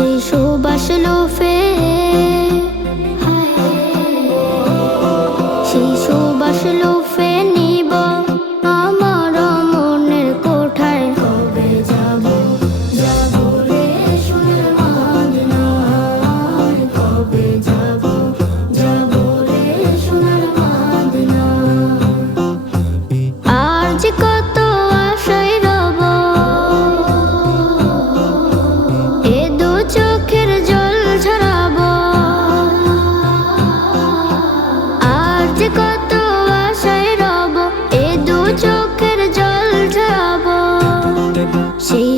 সেই সুবাস লোফে, সেই সুবাস লোফে নিব আমার মনের কোঠায়। কবে যাব যাব রে সোনার মদিনায়, কবে যাব যাব রে সোনার মদিনায়। আর যে কত আশায় রব, এ দু চোখের জল ঝরাবো। আর যে কত আশায় রব, এ দু চোখের জল ঝরাবো। সেই